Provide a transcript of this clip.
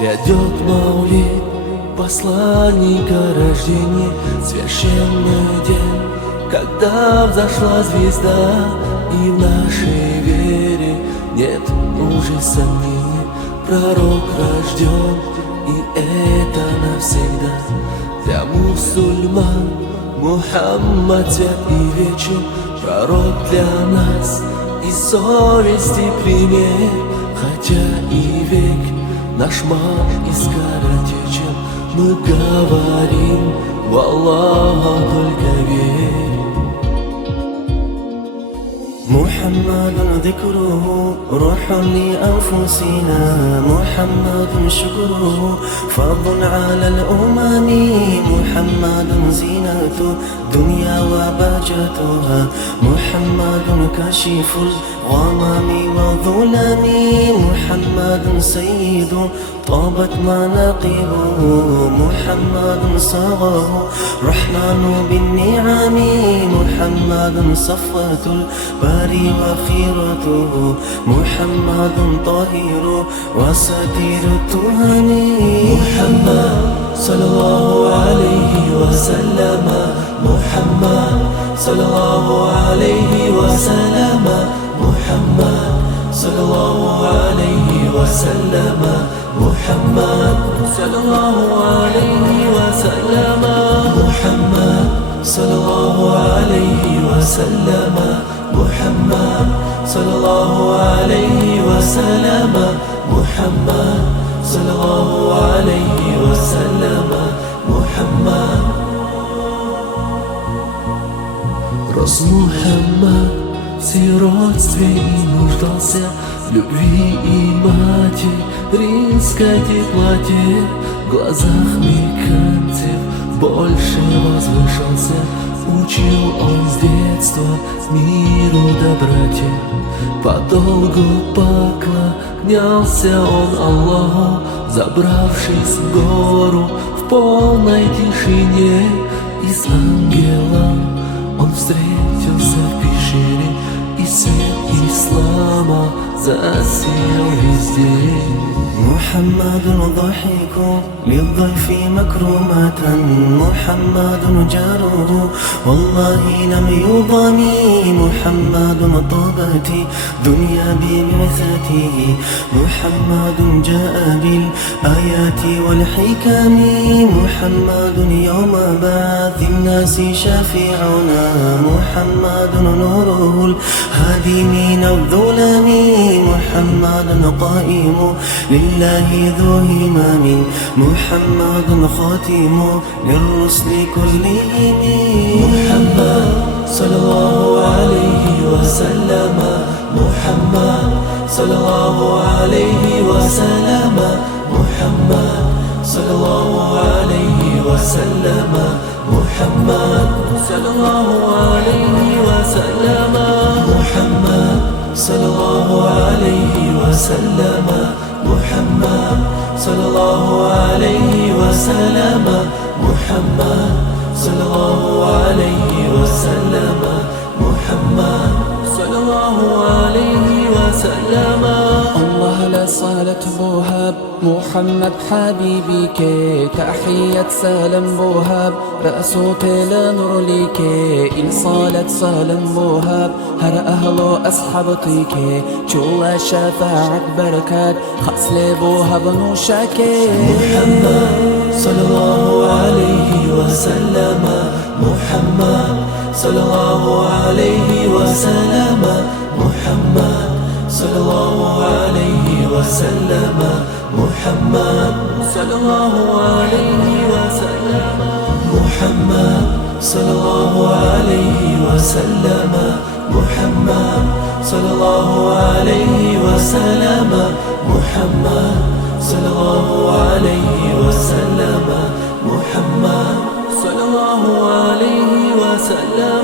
Грядет маулид посланника рождения, священный день, когда взошла звезда, и в нашей вере нет уже сомнений. Пророк рожден, и это навсегда. Для мусульман Мухаммад свят и вечен, пророк для нас и совести пример. Хотя и век наш мал и скоротечен, мы говорим в Аллаха только верь. محمد ذكره روح لأنفسنا، محمد شكره فضل على الأمم، محمد زينة الدنيا وبهجتها، محمد كاشف الغمام والظلم، محمد سيد طابت مناقبه، محمد صاغه رحمن بالنعم، محمد صفوة الباري وخيرته، محمد طاهر وستير التهم. محمد صلى الله عليه وسلم، محمد صلى الله عليه وسلم، محمد صلى الله عليه وسلم، محمد صلى الله عليه وسلم، محمد صلى الله عليه وسلم، محمد صلى الله عليه وسلم، محمد صلى الله عليه وسلم، محمد. Рос Мухаммад в сиротстве и нуждался в любви и материнской теплоте. В глазах меканцев больше возвышался, учил он с детства миру доброте. Подолгу поклонялся он Аллаху, забравшись в гору в полной тишине. И с ангелом он встретился в пещере, и свет ислама засиял везде. محمد ضحك للضيف مكرمة، محمد جاره والله لم يضم، محمد طابت دنيا ببعثته، محمد جاء بالآيات والحكم، محمد يوم بعث الناس شافعنا، محمد نوره الهادي من الظلم، محمد قائم لله ذو همم، محمد خاتم للرسل كلهم. محمد صلى الله عليه وسلم، محمد صلى الله عليه وسلم، محمد صلى الله عليه وسلم، محمد صلى الله عليه وسلم، محمد صلى الله عليه وسلم، محمد صلى الله عليه وسلم، محمد صلى الله عليه وسلم، محمد صلى الله عليه وسلم. الله لصالة بوهاب محمد حبيبك، تحية سلام بوهاب رأسو تلانور لك، إن صالت سلام بوهاب هر أهل أصحابتك، جوا شفاعة بركات خاص لبوهاب نوشك. محمد صلى الله عليه وسلم، محمد صلى الله عليه وسلم، محمد صلى الله عليه وسلم، محمد صلى الله عليه وسلم، محمد صلى الله عليه وسلم، محمد صلى الله عليه وسلم، محمد صلى الله عليه وسلم، محمد صلى الله عليه وسلم.